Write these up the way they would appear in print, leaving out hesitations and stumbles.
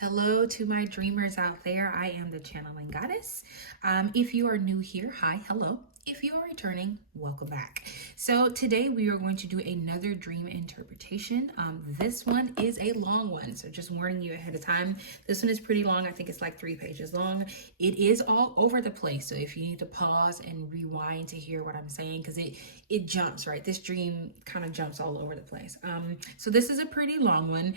Hello to my dreamers out there. I am the channeling goddess. If you are new here, hi, hello. If you are returning, welcome back. So today we are going to do another dream interpretation. This one is a long one, so just warning you ahead of time. This one is pretty long. I think it's like 3 pages long. It is all over the place, so if you need to pause and rewind to hear what I'm saying, because it jumps, right? This dream kind of jumps all over the place. So this is a pretty long one.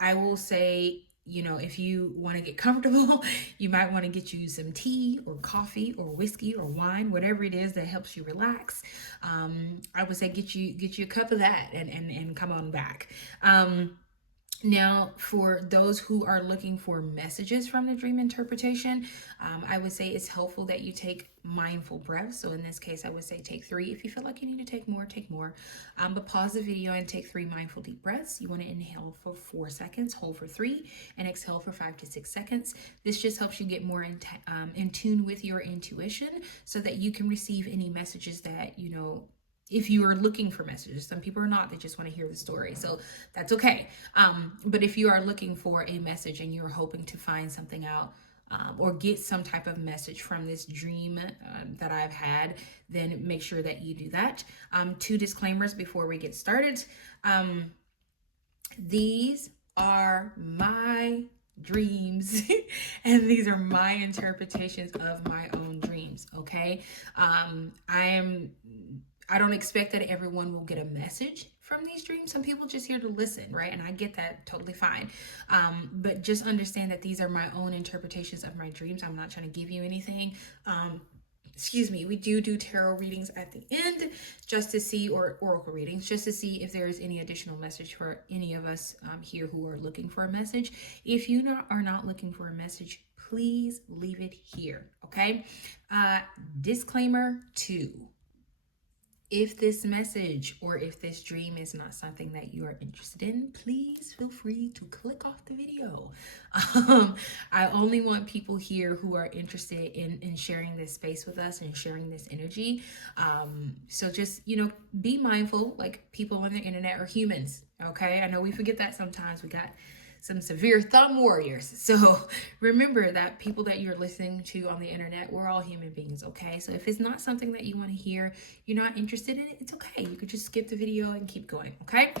I will say, if you want to get comfortable, you might want to get you some tea or coffee or whiskey or wine, whatever it is that helps you relax. I would say get you a cup of that and come on back. Now, for those who are looking for messages from the dream interpretation, I would say it's helpful that you take mindful breaths. So in this case, I would say take 3. If you feel like you need to take more, take more. But pause the video and take 3 mindful deep breaths. You want to inhale for 4 seconds, hold for 3, and exhale for 5 to 6 seconds. This just helps you get more in tune with your intuition so that you can receive any messages that, if you are looking for messages. Some people are not, they just want to hear the story, so that's okay. But if you are looking for a message and you're hoping to find something out, or get some type of message from this dream that I've had, then make sure that you do that. 2 disclaimers before we get started. These are my dreams and these are my interpretations of my own dreams, okay? I don't expect that everyone will get a message from these dreams. Some people just here to listen, right? And I get that, totally fine. But just understand that these are my own interpretations of my dreams. I'm not trying to give you anything. We do tarot readings at the end just to see, or oracle readings, just to see if there is any additional message for any of us here who are looking for a message. If you are not looking for a message, please leave it here, okay? Disclaimer 2. If this message or if this dream is not something that you are interested in, please feel free to click off the video. I only want people here who are interested in sharing this space with us and sharing this energy. So just, be mindful, like people on the internet are humans, okay? I know we forget that sometimes. We got some severe thumb warriors. So remember that people that you're listening to on the internet, we're all human beings, okay? So if it's not something that you want to hear, you're not interested in it, it's okay. You could just skip the video and keep going, okay?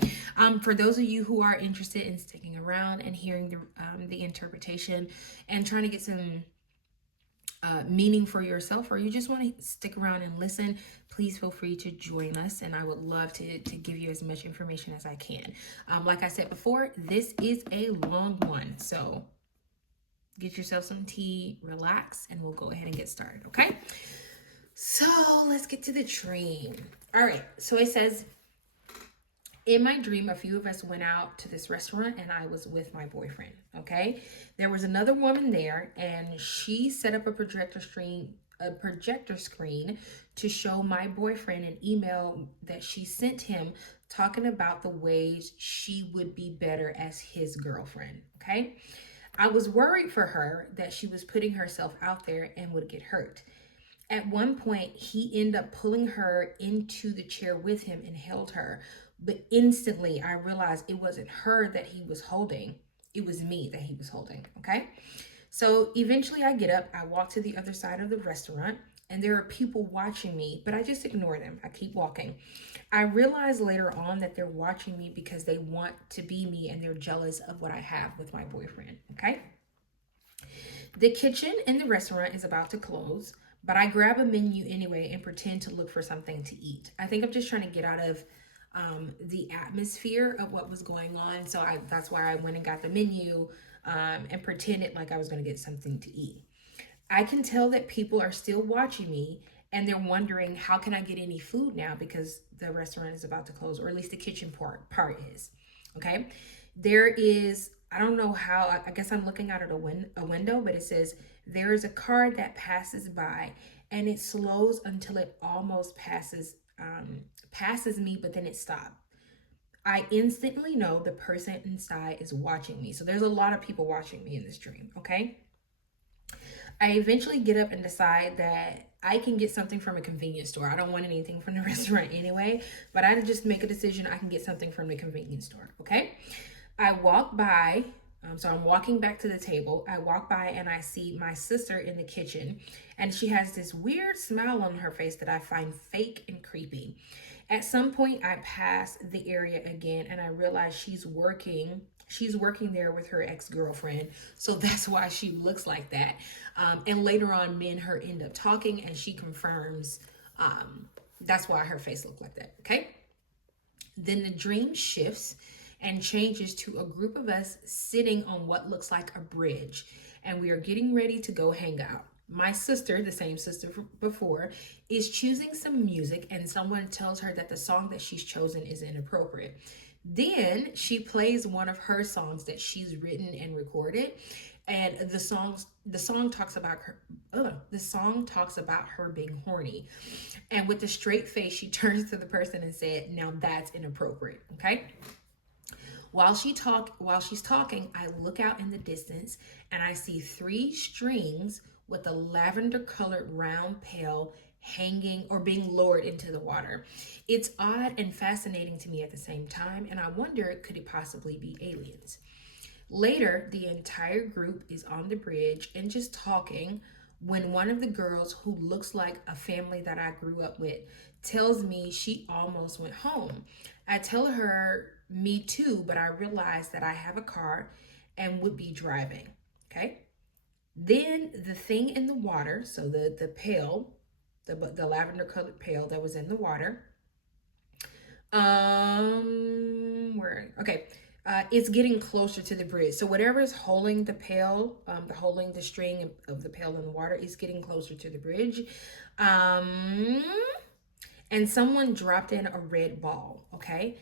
For those of you who are interested in sticking around and hearing the interpretation and trying to get some meaning for yourself, or you just want to stick around and listen, please feel free to join us, and I would love to give you as much information as I can. Like I said before, this is a long one, so get yourself some tea, relax, and we'll go ahead and get started, okay? So let's get to the dream. All right, so it says, in my dream, a few of us went out to this restaurant and I was with my boyfriend, okay? There was another woman there and she set up a projector screen to show my boyfriend an email that she sent him talking about the ways she would be better as his girlfriend, okay? I was worried for her that she was putting herself out there and would get hurt. At one point, he ended up pulling her into the chair with him and held her. But instantly, I realized it wasn't her that he was holding. It was me that he was holding, okay? So eventually I get up, I walk to the other side of the restaurant, and there are people watching me, but I just ignore them. I keep walking. I realize later on that they're watching me because they want to be me and they're jealous of what I have with my boyfriend, okay? The kitchen in the restaurant is about to close, but I grab a menu anyway and pretend to look for something to eat. I think I'm just trying to get out of the atmosphere of what was going on. So that's why I went and got the menu and pretended like I was going to get something to eat. I can tell that people are still watching me and they're wondering, how can I get any food now because the restaurant is about to close, or at least the kitchen part is, okay? There is, I don't know how, I guess I'm looking out at a window, but it says, there is a car that passes by and it slows until it almost passes me, but then it stopped. I instantly know the person inside is watching me. So there's a lot of people watching me in this dream, okay? I eventually get up and decide that I can get something from a convenience store. I don't want anything from the restaurant anyway, but I just make a decision I can get something from the convenience store, okay? I walk by So I'm walking back to the table. I walk by and I see my sister in the kitchen, and she has this weird smile on her face that I find fake and creepy. At some point, I pass the area again and I realize she's working. She's working there with her ex-girlfriend. So that's why she looks like that. And later on, me and her end up talking and she confirms that's why her face looked like that. Okay. Then the dream shifts and changes to a group of us sitting on what looks like a bridge, and we are getting ready to go hang out. My sister, the same sister before, is choosing some music, and someone tells her that the song that she's chosen is inappropriate. Then she plays one of her songs that she's written and recorded, and the song talks about her being horny. And with a straight face, she turns to the person and said, "Now that's inappropriate." Okay. While she's talking, I look out in the distance and I see three strings with a lavender colored round pail hanging or being lowered into the water. It's odd and fascinating to me at the same time, and I wonder, could it possibly be aliens? Later, the entire group is on the bridge and just talking when one of the girls, who looks like a family that I grew up with, tells me she almost went home. I tell her, me too, but I realize that I have a car and would be driving. Okay. Then the thing in the water, so the pail, the lavender colored pail that was in the water, it's getting closer to the bridge. So whatever is holding the pail, holding the string of the pail in the water, is getting closer to the bridge. And someone dropped in a red ball. Okay.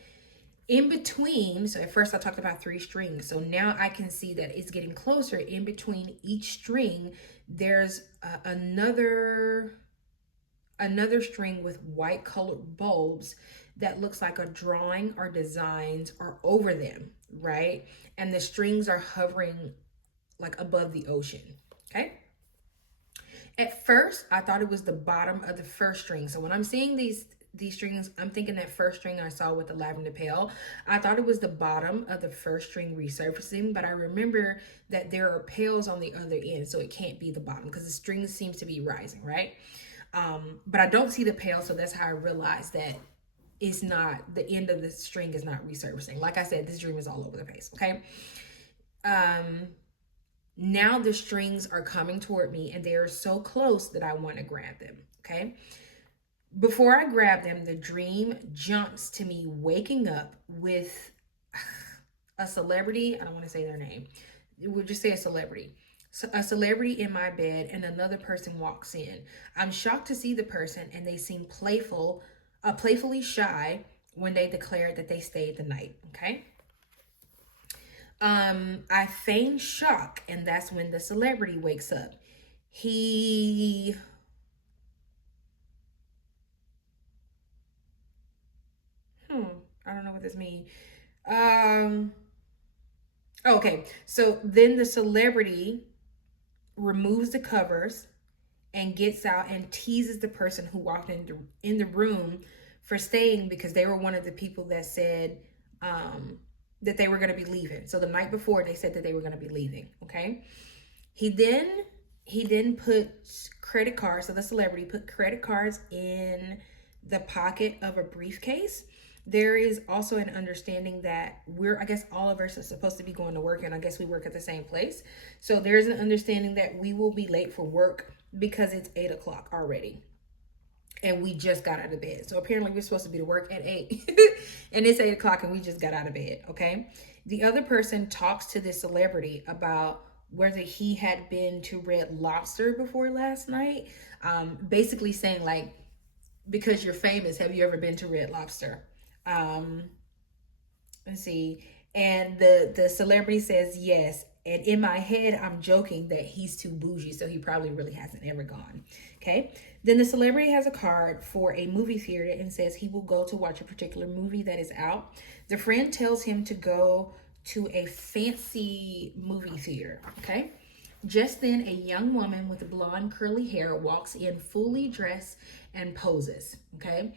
In between, so at first I talked about three strings. So now I can see that it's getting closer. In between each string, there's another string with white colored bulbs that looks like a drawing or designs are over them, right? And the strings are hovering like above the ocean. Okay. At first, I thought it was the bottom of the first string. So when I'm seeing these strings, I'm thinking that first string I saw with the lavender pail, I thought it was the bottom of the first string resurfacing, but I remember that there are pails on the other end, so it can't be the bottom because the string seems to be rising, right? But I don't see the pail, so that's how I realized that it's not, the end of the string is not resurfacing. Like I said, this dream is all over the place, okay? Now the strings are coming toward me and they are so close that I want to grab them, okay? Before I grab them, the dream jumps to me waking up with a celebrity. I don't want to say their name. We'll just say a celebrity. So a celebrity in my bed, and another person walks in. I'm shocked to see the person, and they seem playfully shy when they declared that they stayed the night. Okay. I feign shock, and that's when the celebrity wakes up. I don't know what this means. Okay, so then the celebrity removes the covers and gets out and teases the person who walked in the room for staying, because they were one of the people that said that they were going to be leaving. So the night before, they said that they were going to be leaving. Okay. He then put credit cards. So the celebrity put credit cards in the pocket of a briefcase. There is also an understanding that I guess all of us are supposed to be going to work, and I guess we work at the same place. So there's an understanding that we will be late for work because it's 8 o'clock already. And we just got out of bed. So apparently we're supposed to be to work at 8 and it's 8 o'clock and we just got out of bed. Okay. The other person talks to this celebrity about whether he had been to Red Lobster before last night. Basically saying, like, because you're famous, have you ever been to Red Lobster? Let's see. And the celebrity says yes. And in my head, I'm joking that he's too bougie, so he probably really hasn't ever gone. Okay. Then the celebrity has a card for a movie theater and says he will go to watch a particular movie that is out. The friend tells him to go to a fancy movie theater. Okay. Just then, a young woman with blonde curly hair walks in, fully dressed, and poses. Okay.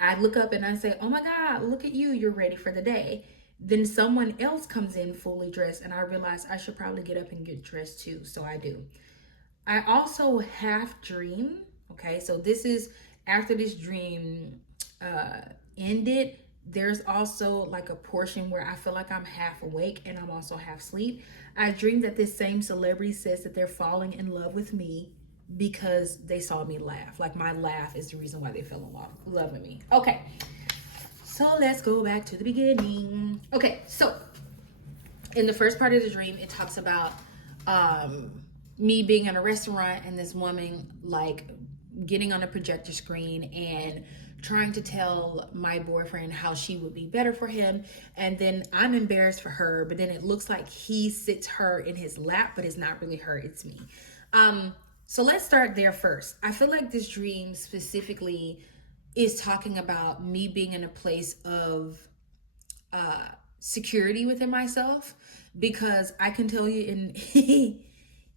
I look up and I say, "Oh my God, look at you. You're ready for the day." Then someone else comes in fully dressed, and I realize I should probably get up and get dressed too. So I do. I also half dream. Okay, so this is after this dream ended. There's also like a portion where I feel like I'm half awake and I'm also half asleep. I dream that this same celebrity says that they're falling in love with me because they saw me laugh. Like my laugh is the reason why they fell in love with me. Okay, so let's go back to the beginning. Okay, so in the first part of the dream, it talks about me being in a restaurant and this woman like getting on a projector screen and trying to tell my boyfriend how she would be better for him. And then I'm embarrassed for her, but then it looks like he sits her in his lap, but it's not really her, it's me. So let's start there first. I feel like this dream specifically is talking about me being in a place of security within myself, because I can tell you in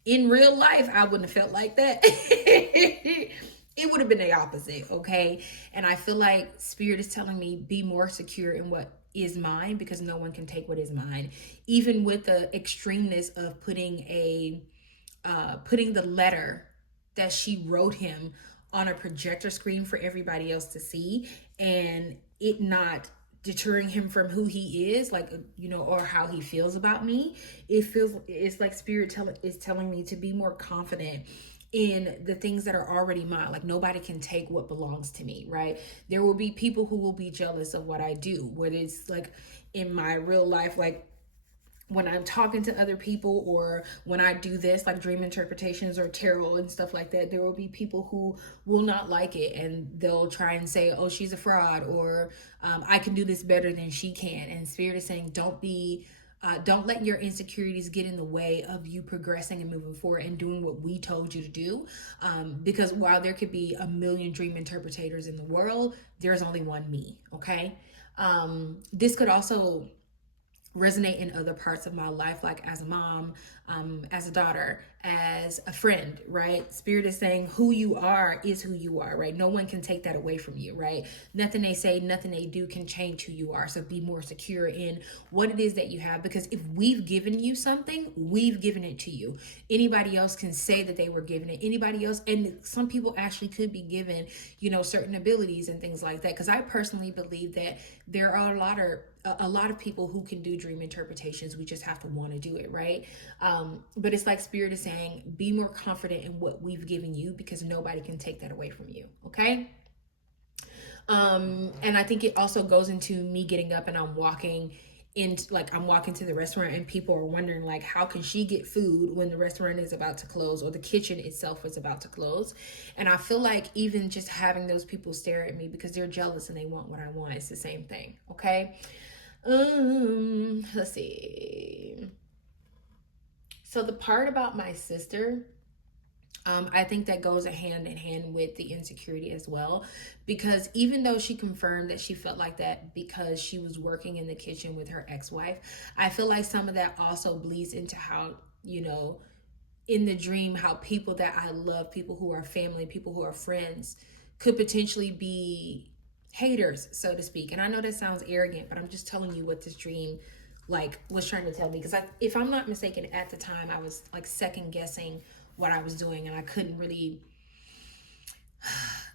in real life I wouldn't have felt like that. It would have been the opposite, okay? And I feel like spirit is telling me be more secure in what is mine, because no one can take what is mine, even with the extremeness of putting the letter that she wrote him on a projector screen for everybody else to see, and it not deterring him from who he is, like, you know, or how he feels about me. It's like spirit is telling me to be more confident in the things that are already mine. Like nobody can take what belongs to me, right? There will be people who will be jealous of what I do, whether it's like in my real life, like when I'm talking to other people, or when I do this, like dream interpretations or tarot and stuff like that, there will be people who will not like it, and they'll try and say, oh, she's a fraud, or I can do this better than she can. And spirit is saying, don't let your insecurities get in the way of you progressing and moving forward and doing what we told you to do. Because while there could be a million dream interpretators in the world, there's only one me, okay? This could also resonate in other parts of my life, like as a mom, as a daughter, as a friend, right? Spirit is saying who you are is who you are, right? No one can take that away from you, right? Nothing they say, nothing they do can change who you are. So be more secure in what it is that you have, because if we've given you something, we've given it to you. Anybody else can say that they were given it. Anybody else, and some people actually could be given, you know, certain abilities and things like that. Because I personally believe that there are a lot of people who can do dream interpretations. We just have to want to do it, right? But it's like spirit is saying, be more confident in what we've given you, because nobody can take that away from you, okay? And I think it also goes into me getting up and I'm walking to the restaurant, and people are wondering like, how can she get food when the restaurant is about to close, or the kitchen itself is about to close? And I feel like even just having those people stare at me because they're jealous and they want what I want, it's the same thing, okay? Let's see. So the part about my sister, I think that goes hand in hand with the insecurity as well, because even though she confirmed that she felt like that because she was working in the kitchen with her ex-wife, I feel like some of that also bleeds into how, you know, in the dream, how people that I love, people who are family, people who are friends, could potentially be haters, so to speak. And I know that sounds arrogant, but I'm just telling you what this dream like was trying to tell me, because if I'm not mistaken, at the time I was like second guessing what I was doing, and I couldn't really,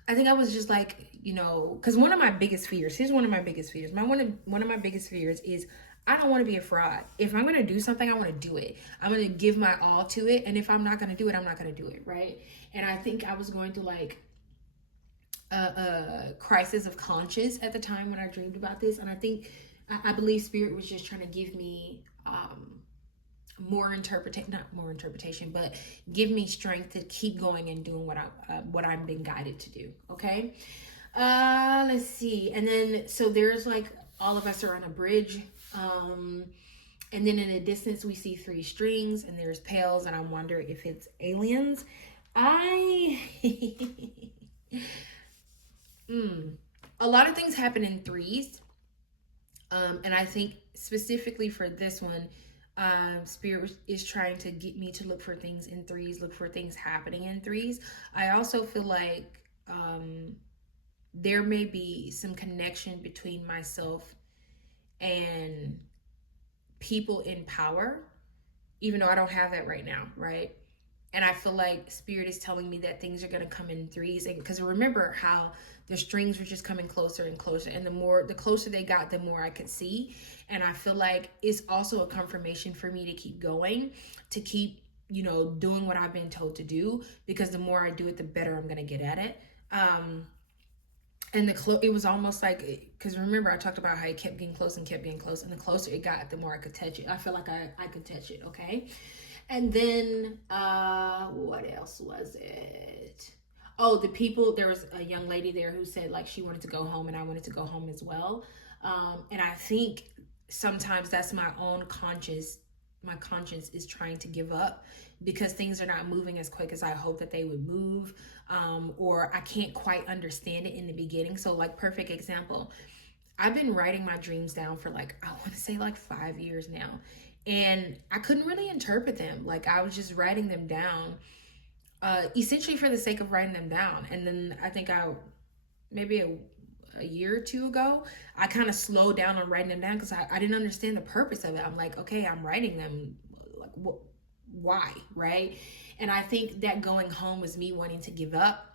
I think I was just like, you know, because one of my biggest fears, here's one of my biggest fears, one of my biggest fears is I don't want to be a fraud. If I'm going to do something, I want to do it. I'm going to give my all to it, and if I'm not going to do it, I'm not going to do it, right? And I think I was going through like a crisis of conscience at the time when I dreamed about this, and I believe spirit was just trying to give me not more interpretation, but give me strength to keep going and doing what I'm being guided to do. Okay, let's see. And then so there's like all of us are on a bridge, and then in the distance we see three strings, and there's pails, and I wonder if it's aliens. A lot of things happen in threes. And I think specifically for this one, spirit is trying to get me to look for things in threes, look for things happening in threes. I also feel like there may be some connection between myself and people in power, even though I don't have that right now, right? And I feel like spirit is telling me that things are going to come in threes. And because remember how the strings were just coming closer and closer, and the closer they got, the more I could see. And I feel like it's also a confirmation for me to keep going, to keep, doing what I've been told to do, because the more I do it, the better I'm going to get at it. And it was almost like, because remember I talked about how it kept getting close and kept getting close, and the closer it got, the more I could touch it. I feel like I could touch it. Okay. And then what else was it? Oh, the people, there was a young lady there who said like she wanted to go home, and I wanted to go home as well. And I think sometimes that's my own conscience. My conscience is trying to give up because things are not moving as quick as I hope that they would move, or I can't quite understand it in the beginning. So like, perfect example, I've been writing my dreams down for like, I want to say like 5 years now, and I couldn't really interpret them. Like, I was just writing them down, essentially for the sake of writing them down. And then I think maybe a year or two ago, I kind of slowed down on writing them down because I didn't understand the purpose of it. I'm like, okay, I'm writing them, like, why, right? And I think that going home was me wanting to give up,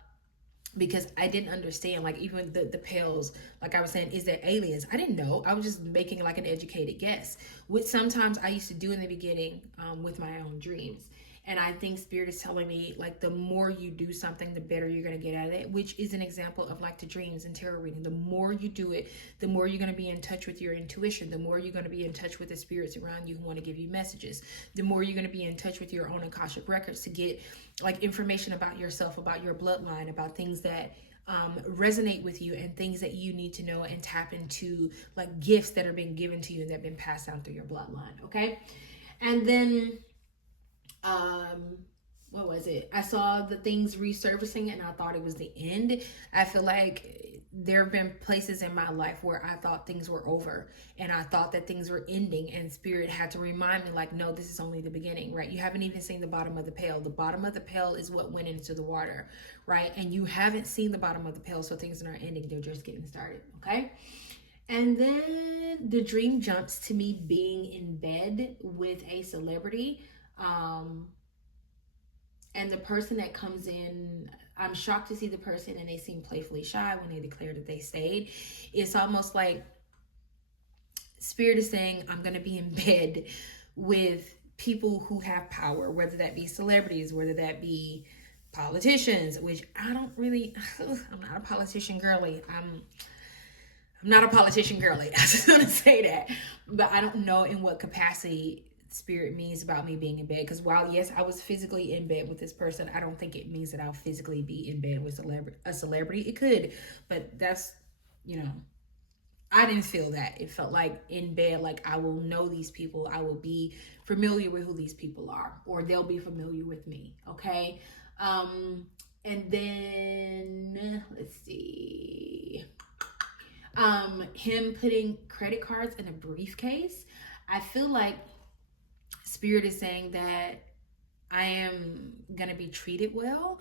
because I didn't understand, like, even the pales, like I was saying, is that aliens? I didn't know. I was just making like an educated guess, which sometimes I used to do in the beginning, with my own dreams. And I think spirit is telling me, like, the more you do something, the better you're going to get at it, which is an example of like the dreams and tarot reading. The more you do it, the more you're going to be in touch with your intuition. The more you're going to be in touch with the spirits around you who want to give you messages. The more you're going to be in touch with your own Akashic records to get like information about yourself, about your bloodline, about things that resonate with you, and things that you need to know, and tap into like gifts that are being given to you and that have been passed down through your bloodline. Okay. And then what was it? I saw the things resurfacing and I thought it was the end. I feel like there have been places in my life where I thought things were over, and I thought that things were ending, and spirit had to remind me, like, no, this is only the beginning, right? You haven't even seen the bottom of the pail. The bottom of the pail is what went into the water, right? And you haven't seen the bottom of the pail, so things are not ending, they're just getting started. Okay. And then the dream jumps to me being in bed with a celebrity. And the person that comes in, I'm shocked to see the person, and they seem playfully shy when they declare that they stayed. It's almost like spirit is saying, I'm going to be in bed with people who have power, whether that be celebrities, whether that be politicians, which I don't really, I'm not a politician girly. I'm not a politician girly. I just want to say that. But I don't know in what capacity spirit means about me being in bed, because while yes, I was physically in bed with this person, I don't think it means that I'll physically be in bed with a celebrity. It could, but that's, I didn't feel that. It felt like in bed, like I will know these people, I will be familiar with who these people are, or they'll be familiar with me. Okay. And then let's see, him putting credit cards in a briefcase. I feel like spirit is saying that I am going to be treated well,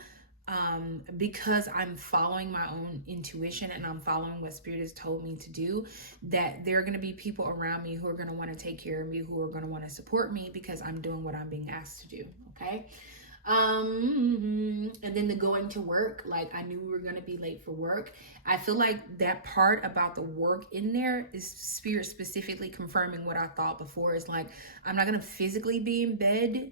because I'm following my own intuition and I'm following what spirit has told me to do, that there are going to be people around me who are going to want to take care of me, who are going to want to support me because I'm doing what I'm being asked to do. Okay. And then the going to work, like I knew we were going to be late for work. I feel like that part about the work in there is spirit specifically confirming what I thought before. Is like, I'm not going to physically be in bed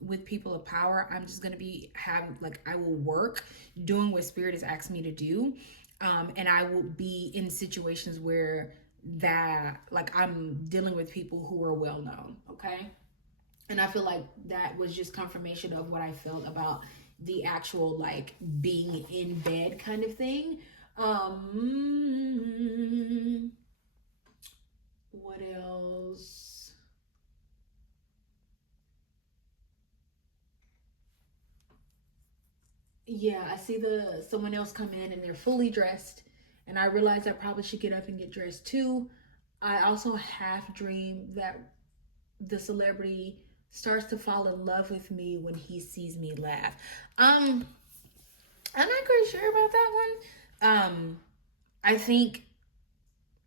with people of power. I'm just going to be I will work doing what spirit has asked me to do. And I will be in situations where that, like, I'm dealing with people who are well known. Okay. And I feel like that was just confirmation of what I felt about the actual, like, being in bed kind of thing. What else? Yeah, I see someone else come in and they're fully dressed, and I realize I probably should get up and get dressed too. I also half dream that the celebrity starts to fall in love with me when he sees me laugh. I'm not quite sure about that one. I think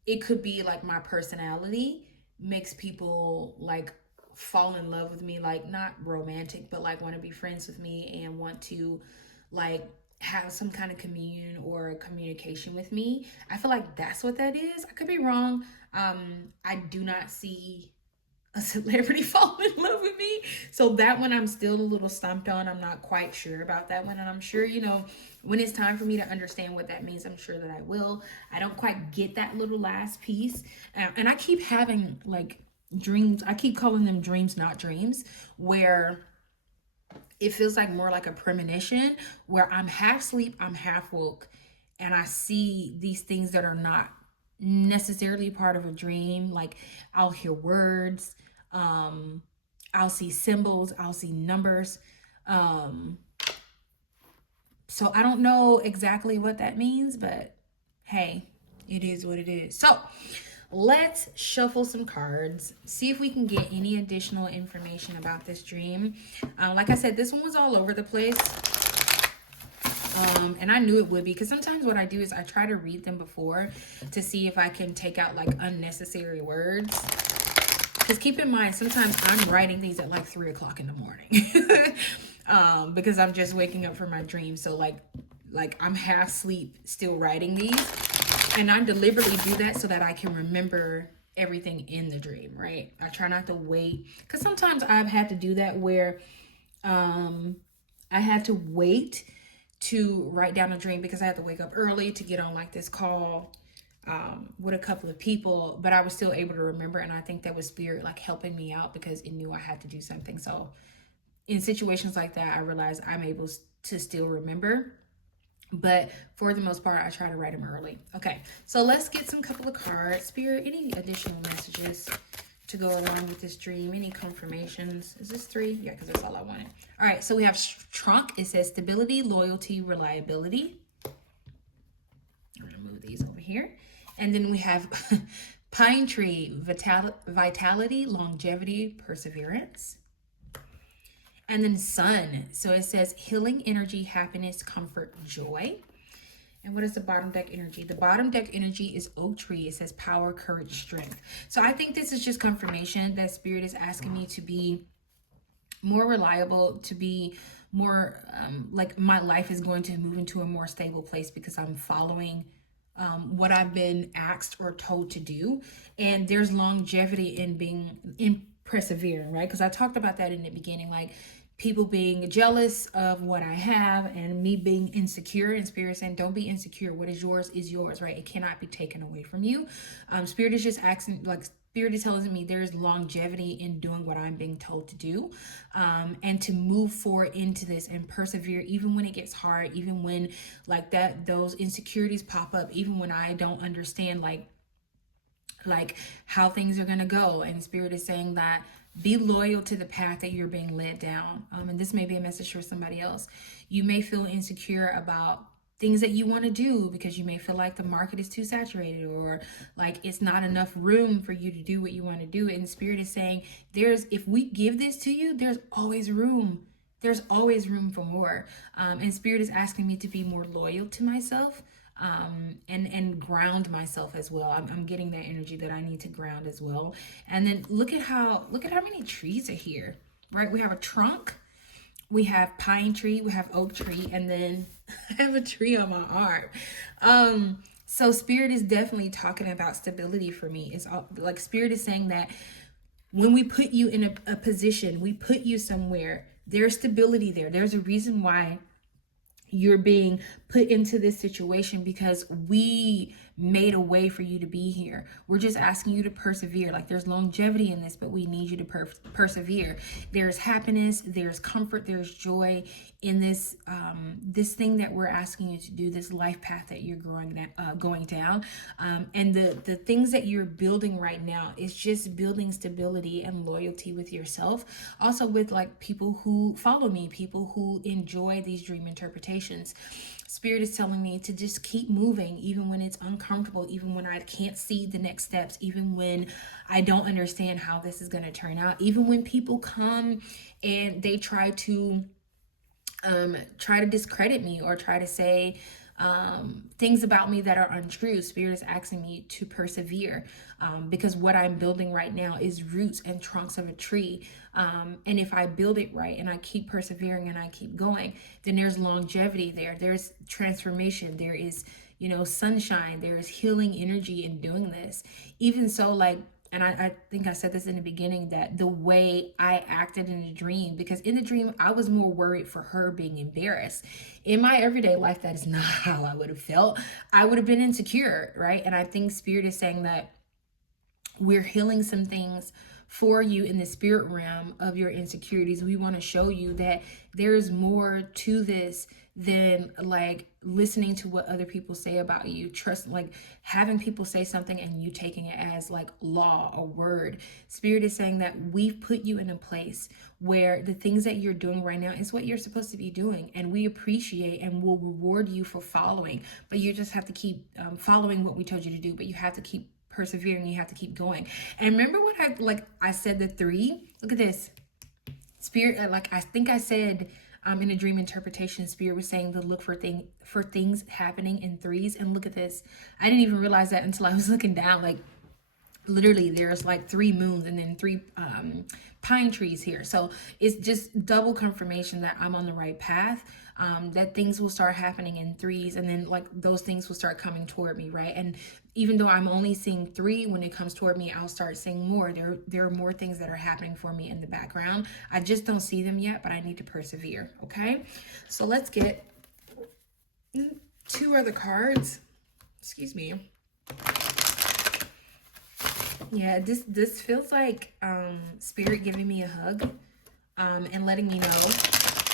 it could be like my personality, makes people like fall in love with me, like not romantic, but like want to be friends with me and want to like have some kind of communion or communication with me. I feel like that's what that is. I could be wrong. I do not see a celebrity fall in love with me. So that one I'm still a little stumped on. I'm not quite sure about that one. And I'm sure, you know, when it's time for me to understand what that means, I'm sure that I will. I don't quite get that little last piece. And I keep having like dreams. I keep calling them dreams, not dreams, where it feels like more like a premonition where I'm half asleep, I'm half woke, and I see these things that are not necessarily part of a dream. Like I'll hear words, um, I'll see symbols, I'll see numbers. Um, so I don't know exactly what that means, but hey, it is what it is. So let's shuffle some cards, see if we can get any additional information about this dream. Like I said, this one was all over the place. And I knew it would be, because sometimes what I do is I try to read them before to see if I can take out like unnecessary words. Because keep in mind, sometimes I'm writing these at like 3 o'clock in the morning because I'm just waking up from my dream. So like I'm half asleep still writing these. And I deliberately do that so that I can remember everything in the dream, right? I try not to wait, because sometimes I've had to do that where I had to wait to write down a dream because I had to wake up early to get on like this call with a couple of people, but I was still able to remember. And I think that was spirit like helping me out because it knew I had to do something. So in situations like that, I realized I'm able to still remember. But for the most part, I try to write them early. Okay, so let's get some couple of cards. Spirit, any additional messages to go along with this dream? Any confirmations? Is this 3? Yeah, because that's all I wanted. All right, so we have trunk. It says stability, loyalty, reliability. I'm going to move these over here. And then we have pine tree, vitality, longevity, perseverance. And then sun. So it says healing energy, happiness, comfort, joy. And what is the bottom deck energy? The bottom deck energy is oak tree. It says power, courage, strength. So I think this is just confirmation that spirit is asking me to be more reliable, to be more like my life is going to move into a more stable place because I'm following what I've been asked or told to do. And there's longevity in being in persevering, right? Because I talked about that in the beginning, like people being jealous of what I have and me being insecure, and spirit saying, don't be insecure. What is yours, right? It cannot be taken away from you. Spirit is just asking, like, spirit is telling me there's longevity in doing what I'm being told to do, and to move forward into this and persevere, even when it gets hard, even when like those insecurities pop up, even when I don't understand like how things are going to go. And spirit is saying that be loyal to the path that you're being led down. And this may be a message for somebody else. You may feel insecure about things that you want to do because you may feel like the market is too saturated, or like it's not enough room for you to do what you want to do. And spirit is saying if we give this to you, there's always room. There's always room for more. And spirit is asking me to be more loyal to myself. And ground myself as well. I'm getting that energy that I need to ground as well. And then look at how many trees are here, right? We have a trunk, we have pine tree, we have oak tree, and then I have a tree on my arm. So spirit is definitely talking about stability for me. It's all, like spirit is saying that when we put you in a position, we put you somewhere, there's stability there. There's a reason why you're being put into this situation, because we made a way for you to be here. We're just asking you to persevere. Like there's longevity in this, but we need you to persevere. There's happiness, there's comfort, there's joy in this this thing that we're asking you to do, this life path that you're going down. And the things that you're building right now is just building stability and loyalty with yourself, also with like people who follow me, people who enjoy these dream interpretations. Spirit is telling me to just keep moving, even when it's uncomfortable, even when I can't see the next steps, even when I don't understand how this is going to turn out, even when people come and they try to discredit me or try to say things about me that are untrue. Spirit is asking me to persevere, because what I'm building right now is roots and trunks of a tree. And if I build it right and I keep persevering and I keep going, then there's longevity there. There's transformation. There is, sunshine. There is healing energy in doing this. Even so, like, and I think I said this in the beginning, that the way I acted in the dream, because in the dream, I was more worried for her being embarrassed. In my everyday life, that is not how I would have felt. I would have been insecure, right? And I think Spirit is saying that we're healing some things for you in the spirit realm of your insecurities. We want to show you that there's more to this than like listening to what other people say about you. Trust, like having people say something and you taking it as like law or word. Spirit is saying that we've put you in a place where the things that you're doing right now is what you're supposed to be doing, and we appreciate and will reward you for following. But you just have to keep following what we told you to do. But you have to keep persevering. You have to keep going. And remember what I said, the 3. Look at this. Spirit, like I think I said in a dream interpretation, Spirit was saying to look for things happening in 3s. And look at this. I didn't even realize that until I was looking down. Like literally there's like 3 moons and then 3 pine trees here. So it's just double confirmation that I'm on the right path, that things will start happening in 3s, and then like those things will start coming toward me, right? And even though I'm only seeing 3, when it comes toward me, I'll start seeing more. There are more things that are happening for me in the background. I just don't see them yet, but I need to persevere, okay? So let's get 2 other cards. Excuse me. Yeah, this feels like Spirit giving me a hug and letting me know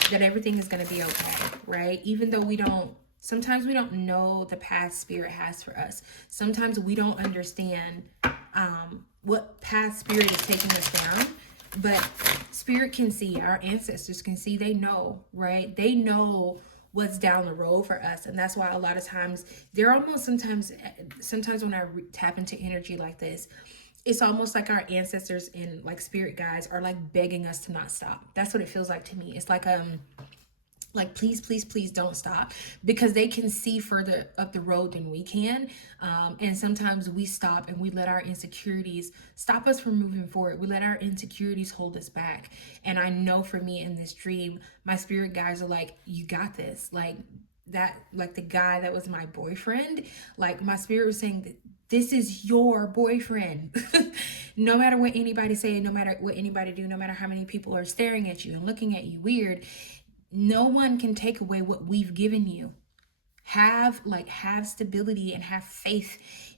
that everything is going to be okay, right? Even though sometimes we don't know the path Spirit has for us. Sometimes we don't understand what path Spirit is taking us down, but Spirit can see, our ancestors can see, they know, right? They know what's down the road for us. And that's why a lot of times they're almost sometimes when I tap into energy like this, it's almost like our ancestors and like spirit guides are like begging us to not stop. That's what it feels like to me. It's like please, please, please don't stop, because they can see further up the road than we can. And sometimes we stop and we let our insecurities stop us from moving forward. We let our insecurities hold us back. And I know for me in this dream, my spirit guides are like, you got this. Like that, like the guy that was my boyfriend, like my spirit was saying that this is your boyfriend. No matter what anybody say, no matter what anybody do, no matter how many people are staring at you and looking at you weird, no one can take away what we've given you. Have stability and have faith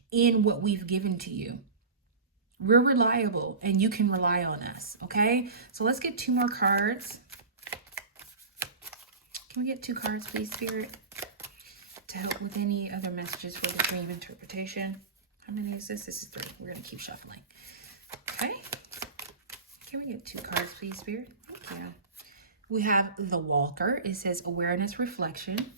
in what we've given to you. We're reliable and you can rely on us, okay? So let's get 2 more cards. Can we get 2 cards, please, Spirit, to help with any other messages for the dream interpretation? How many is this? This is 3. We're going to keep shuffling. Okay. Can we get 2 cards, please, Spirit? Thank you. We have the Walker. It says awareness, reflection.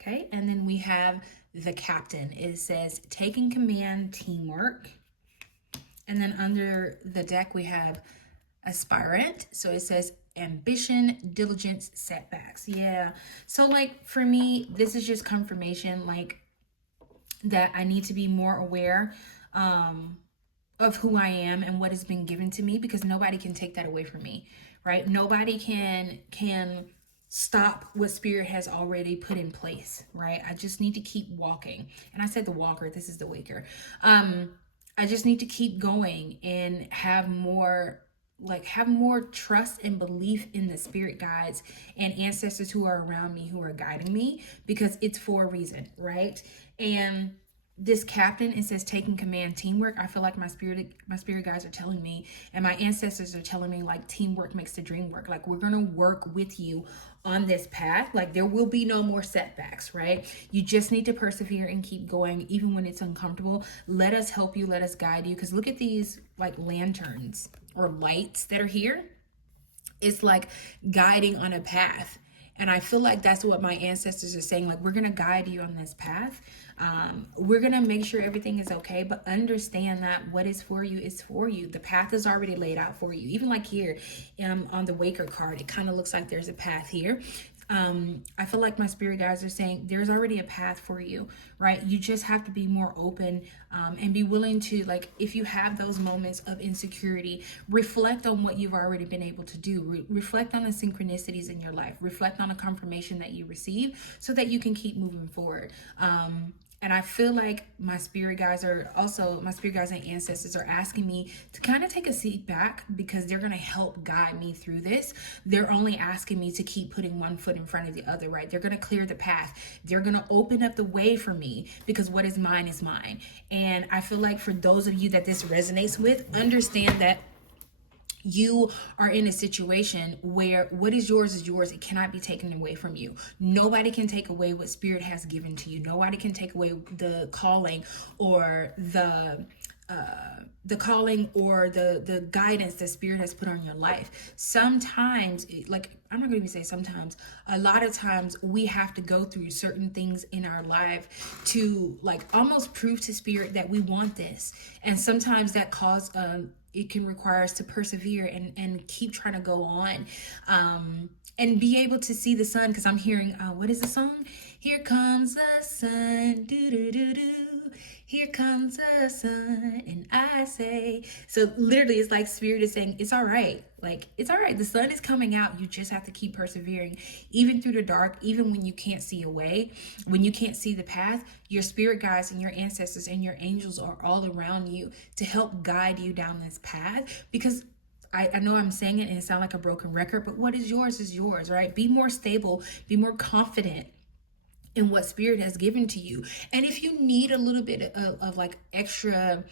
Okay. And then we have the Captain. It says taking command, teamwork. And then under the deck, we have aspirant. So it says ambition, diligence, setbacks. Yeah. So like for me, this is just confirmation, like that I need to be more aware of who I am and what has been given to me, because nobody can take that away from me, right? Nobody can stop what Spirit has already put in place, right? I just need to keep walking. And I said the walker, this is the waker. I just need to keep going and have more trust and belief in the spirit guides and ancestors who are around me, who are guiding me, because it's for a reason, right? And this Captain, it says taking command, teamwork. I feel like my spirit guides are telling me, and my ancestors are telling me, like, teamwork makes the dream work. Like, we're gonna work with you on this path. Like, there will be no more setbacks, right? You just need to persevere and keep going, even when it's uncomfortable. Let us help you, let us guide you. Because look at these like lanterns or lights that are here. It's like guiding on a path. And I feel like that's what my ancestors are saying. Like, we're going to guide you on this path. We're going to make sure everything is okay. But understand that what is for you is for you. The path is already laid out for you. Even like here on the Waker card, it kind of looks like there's a path here. I feel like my spirit guides are saying there's already a path for you, right? You just have to be more open, and be willing to, like, if you have those moments of insecurity, reflect on what you've already been able to do. Reflect on the synchronicities in your life. Reflect on the confirmation that you receive so that you can keep moving forward. And I feel like my spirit guides and ancestors are asking me to kind of take a seat back because they're going to help guide me through this. They're only asking me to keep putting one foot in front of the other, right? They're going to clear the path. They're going to open up the way for me because what is mine is mine. And I feel like for those of you that this resonates with, understand that you are in a situation where what is yours. It cannot be taken away from you. Nobody can take away what spirit has given to you. Nobody can take away the calling or the guidance that spirit has put on your life. Sometimes, like, I'm not going to even say sometimes, a lot of times we have to go through certain things in our life to, like, almost prove to spirit that we want this. And sometimes that it can require us to persevere and keep trying to go on, and be able to see the sun. Because I'm hearing, what is the song? Here comes the sun, do do do do. Here comes the sun, and I say. So literally, it's like spirit is saying, it's all right. Like, it's all right. The sun is coming out. You just have to keep persevering, even through the dark, even when you can't see a way, when you can't see the path. Your spirit guides and your ancestors and your angels are all around you to help guide you down this path. Because I know I'm saying it and it sounds like a broken record, but what is yours, right? Be more stable, be more confident in what spirit has given to you. And if you need a little bit of like extra,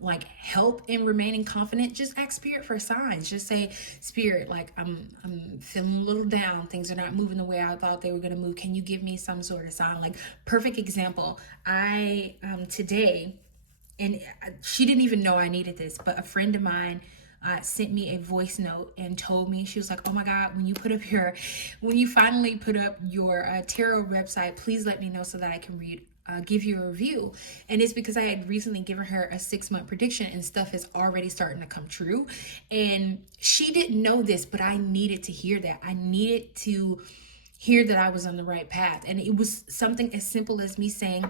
like, help in remaining confident, just ask spirit for signs. Just say, spirit, like, I'm feeling a little down, things are not moving the way I thought they were going to move. Can you give me some sort of sign? Like, perfect example, I today, and she didn't even know I needed this, but a friend of mine sent me a voice note and told me, she was like, oh my God, when you finally put up your tarot website, please let me know so that I can give you a review. And it's because I had recently given her a 6-month prediction and stuff is already starting to come true. And she didn't know this, but I needed to hear that. I needed to hear that I was on the right path. And it was something as simple as me saying,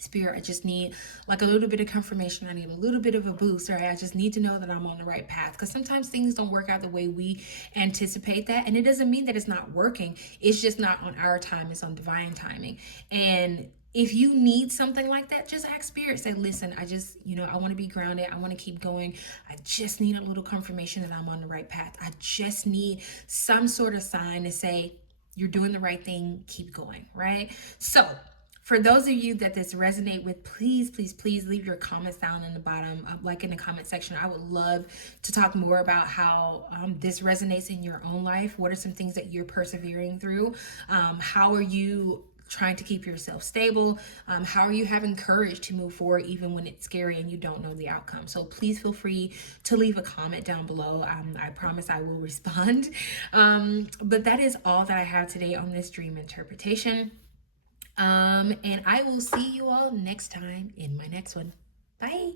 spirit, I just need like a little bit of confirmation. I need a little bit of a boost, right? I just need to know that I'm on the right path. Because sometimes things don't work out the way we anticipate that. And it doesn't mean that it's not working. It's just not on our time. It's on divine timing. And if you need something like that, just ask spirit. Say, listen, I want to be grounded. I want to keep going. I just need a little confirmation that I'm on the right path. I just need some sort of sign to say, you're doing the right thing. Keep going, right? So for those of you that this resonate with, please, please, please leave your comments down in the bottom, like in the comment section. I would love to talk more about how this resonates in your own life. What are some things that you're persevering through? How are you trying to keep yourself stable? How are you having courage to move forward even when it's scary and you don't know the outcome? So please feel free to leave a comment down below. I promise I will respond. But that is all that I have today on this dream interpretation. And I will see you all next time in my next one. Bye.